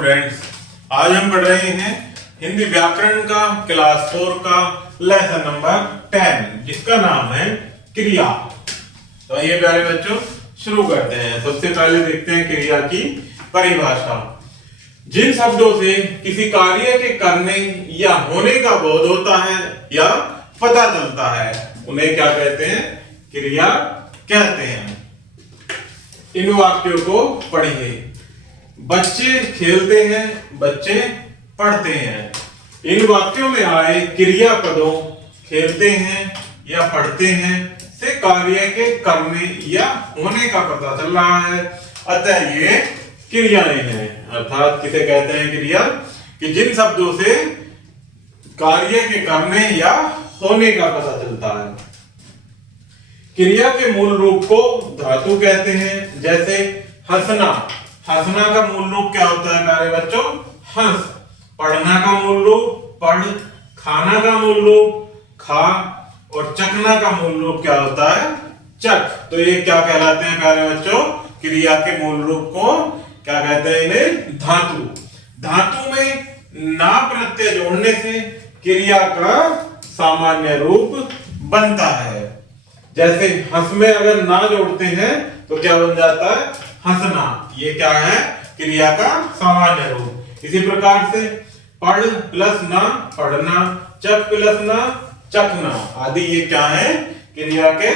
Students, आज हम पढ़ रहे हैं हिंदी व्याकरण का क्लास 4 का लेसन नंबर 10 जिसका नाम है क्रिया। तो आइए प्यारे बच्चों शुरू करते हैं। सबसे पहले देखते हैं क्रिया की परिभाषा। जिन शब्दों से किसी कार्य के करने या होने का बोध होता है या पता चलता है उन्हें क्या कहते हैं? क्रिया कहते हैं। इन वाक्यों को पढ़िए। बच्चे खेलते हैं, बच्चे पढ़ते हैं। इन वाक्यों में आए क्रिया पदों खेलते हैं या पढ़ते हैं से कार्य के करने या होने का पता चल रहा है, अतः ये क्रियाएं हैं। अर्थात किसे कहते हैं क्रिया? कि जिन शब्दों से कार्य के करने या होने का पता चलता है। क्रिया के मूल रूप को धातु कहते हैं। जैसे हंसना, हंसना का मूल रूप क्या होता है प्यारे बच्चों? हंस। पढ़ना का मूल रूप पढ़। खाना का मूल रूप खा। और चखना का मूल रूप क्या होता है? चख। तो ये क्या कहलाते हैं प्यारे बच्चों? क्रिया के मूल रूप को क्या कहते हैं? इन्हें धातु। धातु में ना प्रत्यय जोड़ने से क्रिया का सामान्य रूप बनता है। जैसे हंस में अगर ना जोड़ते हैं तो क्या बन जाता है? हंसना। ये क्या है? क्रिया का सामान्य रूप। इसी प्रकार से पढ़ प्लस ना पढ़ना, चख प्लस ना चखना आदि ये क्या है? क्रिया के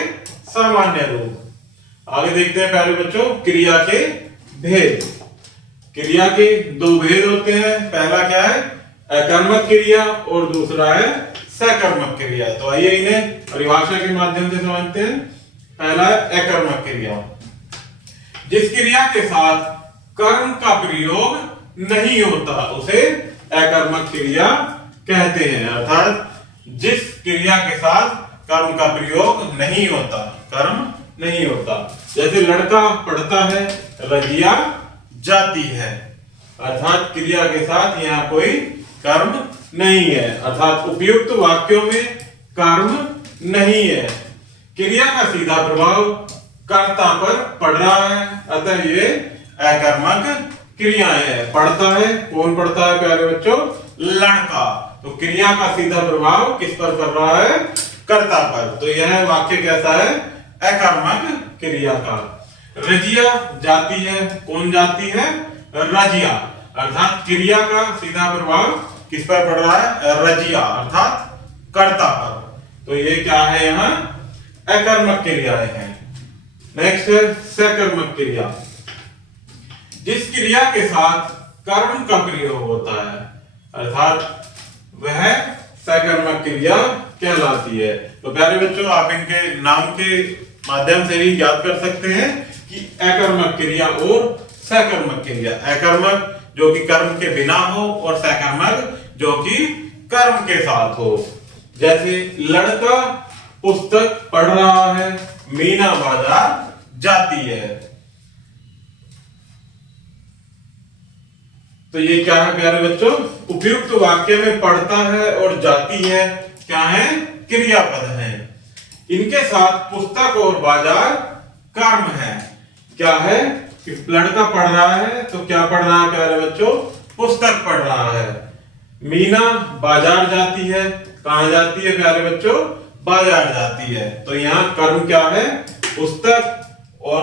सामान्य रूप। आगे देखते हैं प्यारे बच्चों क्रिया के भेद। क्रिया के दो भेद होते हैं। पहला क्या है? अकर्मक क्रिया और दूसरा है सकर्मक क्रिया। तो आइए इन्हें परिभाषा के माध्यम से समझते हैं। पहला है अकर्मक क्रिया। जिस क्रिया के साथ कर्म का प्रयोग नहीं होता उसे अकर्मक क्रिया कहते हैं। अर्थात जिस क्रिया के साथ कर्म का प्रयोग नहीं होता, कर्म नहीं होता। जैसे लड़का पढ़ता है, रजिया जाती है। अर्थात क्रिया के साथ यहाँ कोई कर्म नहीं है। अर्थात उपयुक्त वाक्यों में कर्म नहीं है। क्रिया का सीधा प्रभाव कर्ता पर पड़ रहा है, अतः ये अकर्मक क्रियाएं है। पढ़ता है, कौन पढ़ता है प्यारे बच्चों? लड़का। तो क्रिया का सीधा प्रभाव किस पर कर रहा है? कर्ता पर। तो यह वाक्य कैसा है? अकर्मक क्रिया का। रजिया जाती है, कौन जाती है? रजिया। अर्थात क्रिया का सीधा प्रभाव किस पर पड़ रहा है? रजिया अर्थात कर्ता पर। तो ये क्या है? यहाँ अकर्मक क्रियाएं हैं। नेक्स्ट है सकर्मक क्रिया। जिस क्रिया के साथ कर्म का प्रयोग होता है, अर्थात वह सकर्मक क्रिया कहलाती है। तो प्यारे बच्चों आप इनके नाम के माध्यम से भी याद कर सकते हैं कि अकर्मक क्रिया और सकर्मक क्रिया। अकर्मक जो कि कर्म के बिना हो और सकर्मक जो कि कर्म के साथ हो। जैसे लड़का पुस्तक पढ़ रहा है, मीना बाजार जाती है। तो ये क्या है प्यारे बच्चों? उपयुक्त वाक्य में पढ़ता है और जाती है क्या है? क्रियापद है। इनके साथ पुस्तक और बाजार कर्म है। क्या है? कि लड़का पढ़ रहा है तो क्या पढ़ रहा है प्यारे बच्चों? पुस्तक पढ़ रहा है। मीना बाजार जाती है, कहां जाती है प्यारे बच्चों? बाजार जाती है। तो यहाँ कर्म क्या है? पुस्तक और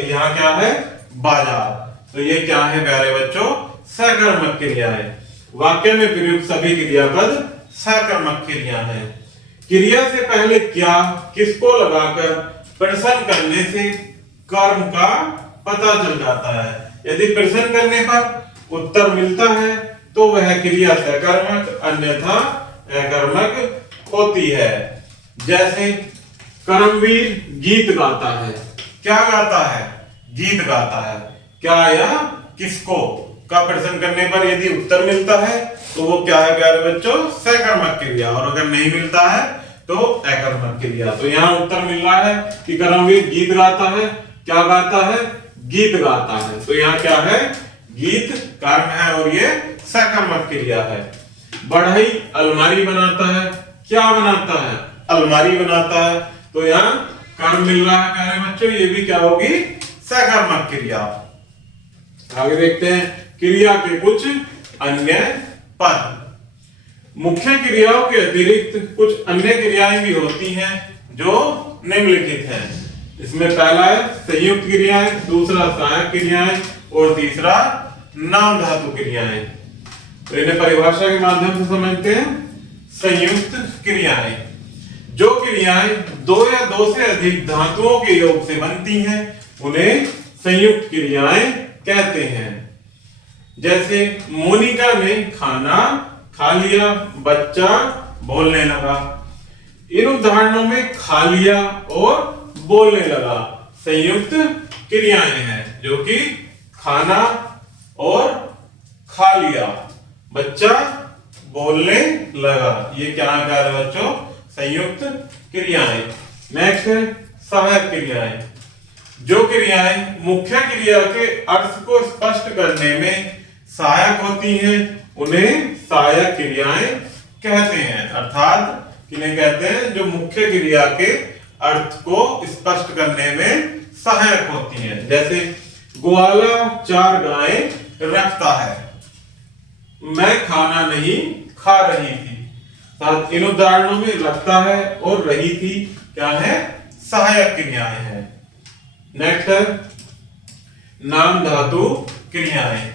यहाँ क्या है? बाजार। तो ये क्या है प्यारे बच्चों? सकर्मक क्रिया है। वाक्य में प्रयुक्त सभी क्रियापद सकर्मक क्रिया है। क्रिया से पहले क्या किसको लगाकर प्रश्न करने से कर्म का पता चल जाता है। यदि प्रश्न करने पर उत्तर मिलता है तो वह क्रिया सकर्मक, अन्यथा अकर्मक होती है। जैसे कर्मवीर गीत गाता है। क्या गाता है? गीत गाता है। क्या या किसको का प्रश्न करने पर यदि उत्तर मिलता है तो वो क्या है प्यारे बच्चों? सकर्मक क्रिया। और अगर नहीं मिलता है तो अकर्मक क्रिया। तो यहाँ उत्तर मिल रहा है कि कर्मवीर गीत गाता है। क्या गाता है? गीत गाता है। तो यहाँ क्या है? गीत कर्म है और ये सकर्मक क्रिया है। बढ़ई अलमारी बनाता है। क्या बनाता है? अलमारी बनाता है। तो यहाँ कर्म मिल रहा है प्यारे बच्चों, ये भी क्या होगी? सकर्मक क्रिया। आगे देखते हैं क्रिया के कुछ अन्य पद। मुख्य क्रियाओं के अतिरिक्त कुछ अन्य क्रियाएं भी होती हैं जो निम्नलिखित हैं। इसमें पहला है संयुक्त क्रियाएं, दूसरा सहायक क्रियाएं और तीसरा नाम धातु क्रियाएं। तो इन्हें परिभाषा के माध्यम से समझते हैं। संयुक्त क्रियाएं, जो क्रियाएं दो या दो से अधिक धातुओं के योग से बनती हैं उन्हें संयुक्त क्रियाएं कहते हैं। जैसे मोनिका ने खाना खा लिया, बच्चा बोलने लगा। इन उदाहरणों में खा लिया और बोलने लगा संयुक्त क्रियाएं हैं, जो कि खाना और खा लिया, बच्चा बोलने लगा, ये क्या कह रहे बच्चों? संयुक्त क्रियाएं। नेक्स्ट है सहायक क्रियाएं, जो क्रियाएं मुख्य क्रिया के अर्थ को स्पष्ट करने में सहायक होती हैं उन्हें सहायक क्रियाएं कहते हैं। अर्थात किन्हें कहते हैं? जो मुख्य क्रिया के अर्थ को स्पष्ट करने में सहायक होती हैं। जैसे ग्वाला 4 गायें रखता है, मैं खाना नहीं खा रही थी। इन उदाहरणों में रखता है और रही थी क्या है? सहायक क्रियाएं हैं। नेक्स्ट है नाम धातु क्रियाएं।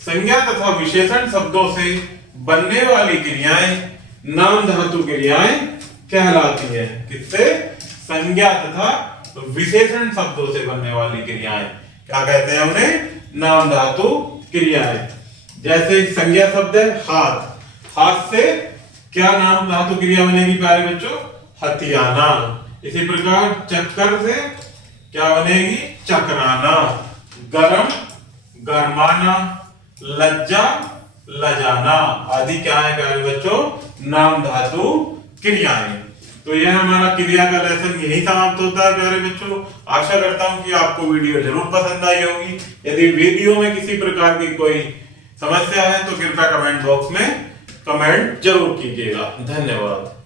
संज्ञा तथा विशेषण शब्दों से बनने वाली क्रियाएं नाम धातु क्रियाएं कहलाती है। किससे? संज्ञा तथा विशेषण शब्दों से बनने वाली क्रियाएं क्या कहते हैं उन्हें? नाम धातु क्रियाएं। जैसे संज्ञा शब्द है हाथ, हाथ से क्या नाम धातु क्रिया बनेगी प्यारे बच्चों? हथियाना। इसी प्रकार चक्कर से क्या बनेगी? चकराना। गरम गरमाना, लज्जा लजाना आदि क्या है प्यारे बच्चों? नाम धातु क्रियाएं। तो यह हमारा क्रिया का लेसन यही समाप्त होता है प्यारे बच्चों। आशा करता हूं कि आपको वीडियो जरूर पसंद आई होगी। यदि वीडियो में किसी प्रकार की कोई समस्या है तो कृपया कमेंट बॉक्स में कमेंट जरूर कीजिएगा। धन्यवाद।